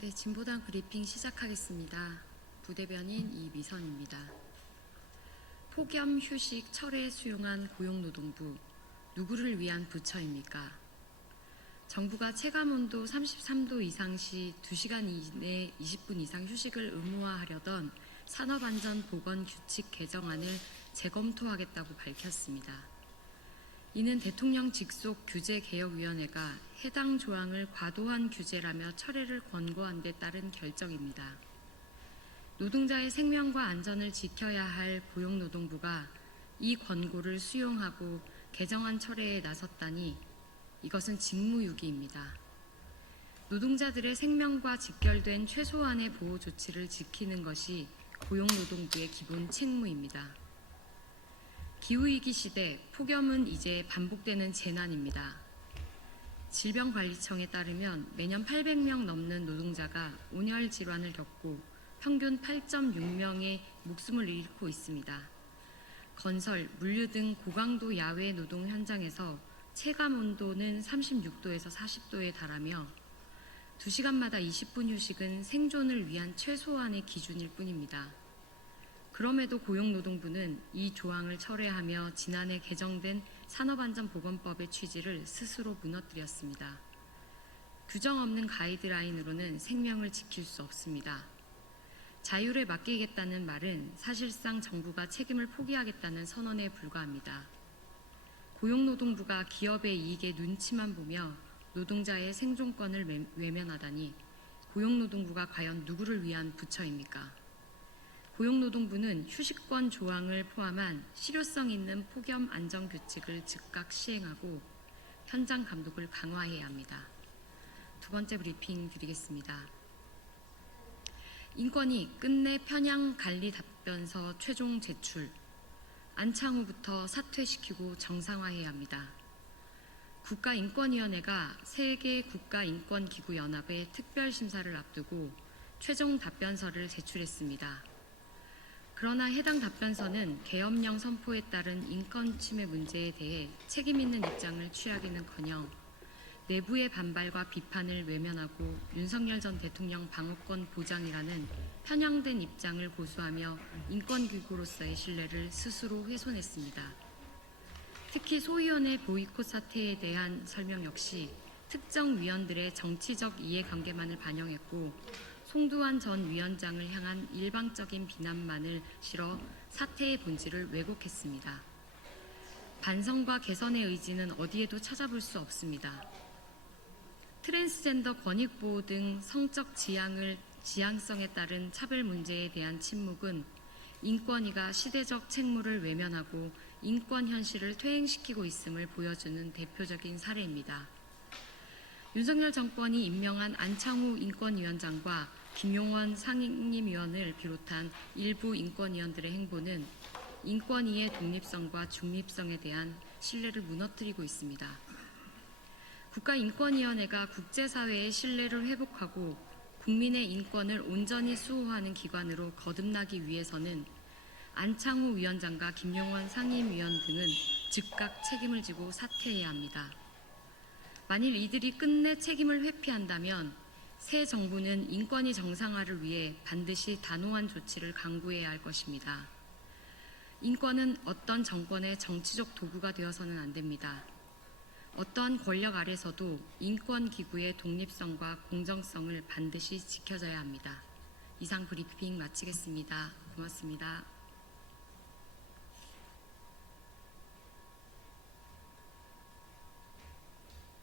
네, 진보당 브리핑 시작하겠습니다. 부대변인 이미선입니다. 폭염, 휴식, 철회 수용한 고용노동부, 누구를 위한 부처입니까? 정부가 체감온도 33도 이상 시 2시간 이내 20분 이상 휴식을 의무화하려던 산업안전보건규칙 개정안을 재검토하겠다고 밝혔습니다. 이는 대통령 직속 규제개혁위원회가 해당 조항을 과도한 규제라며 철회를 권고한 데 따른 결정입니다. 노동자의 생명과 안전을 지켜야 할 고용노동부가 이 권고를 수용하고 개정안 철회에 나섰다니 이것은 직무유기입니다. 노동자들의 생명과 직결된 최소한의 보호 조치를 지키는 것이 고용노동부의 기본 책무입니다. 기후위기 시대, 폭염은 이제 반복되는 재난입니다. 질병관리청에 따르면 매년 800명 넘는 노동자가 온열 질환을 겪고 평균 8.6명의 목숨을 잃고 있습니다. 건설, 물류 등 고강도 야외 노동 현장에서 체감 온도는 36도에서 40도에 달하며 2시간마다 20분 휴식은 생존을 위한 최소한의 기준일 뿐입니다. 그럼에도 고용노동부는 이 조항을 철회하며 지난해 개정된 산업안전보건법의 취지를 스스로 무너뜨렸습니다. 규정 없는 가이드라인으로는 생명을 지킬 수 없습니다. 자율에 맡기겠다는 말은 사실상 정부가 책임을 포기하겠다는 선언에 불과합니다. 고용노동부가 기업의 이익에 눈치만 보며 노동자의 생존권을 외면하다니 고용노동부가 과연 누구를 위한 부처입니까? 고용노동부는 휴식권 조항을 포함한 실효성 있는 폭염 안전규칙을 즉각 시행하고 현장 감독을 강화해야 합니다. 두 번째 브리핑 드리겠습니다. 인권위 끝내 편향 관리 답변서 최종 제출, 안창호부터 사퇴시키고 정상화해야 합니다. 국가인권위원회가 세계 국가인권기구연합의 특별심사를 앞두고 최종 답변서를 제출했습니다. 그러나 해당 답변서는 계엄령 선포에 따른 인권 침해 문제에 대해 책임 있는 입장을 취하기는커녕 내부의 반발과 비판을 외면하고 윤석열 전 대통령 방어권 보장이라는 편향된 입장을 고수하며 인권기구로서의 신뢰를 스스로 훼손했습니다. 특히 소위원회 보이콧 사태에 대한 설명 역시 특정 위원들의 정치적 이해관계만을 반영했고 송두환 전 위원장을 향한 일방적인 비난만을 실어 사태의 본질을 왜곡했습니다. 반성과 개선의 의지는 어디에도 찾아볼 수 없습니다. 트랜스젠더 권익보호 등 성적 지향성에 따른 차별 문제에 대한 침묵은 인권위가 시대적 책무를 외면하고 인권 현실을 퇴행시키고 있음을 보여주는 대표적인 사례입니다. 윤석열 정권이 임명한 안창호 인권위원장과 김용원 상임위원을 비롯한 일부 인권위원들의 행보는 인권위의 독립성과 중립성에 대한 신뢰를 무너뜨리고 있습니다. 국가인권위원회가 국제사회의 신뢰를 회복하고 국민의 인권을 온전히 수호하는 기관으로 거듭나기 위해서는 안창호 위원장과 김용원 상임위원 등은 즉각 책임을 지고 사퇴해야 합니다. 만일 이들이 끝내 책임을 회피한다면 새 정부는 인권위 정상화를 위해 반드시 단호한 조치를 강구해야 할 것입니다. 인권은 어떤 정권의 정치적 도구가 되어서는 안 됩니다. 어떠한 권력 아래서도 인권기구의 독립성과 공정성을 반드시 지켜져야 합니다. 이상 브리핑 마치겠습니다. 고맙습니다.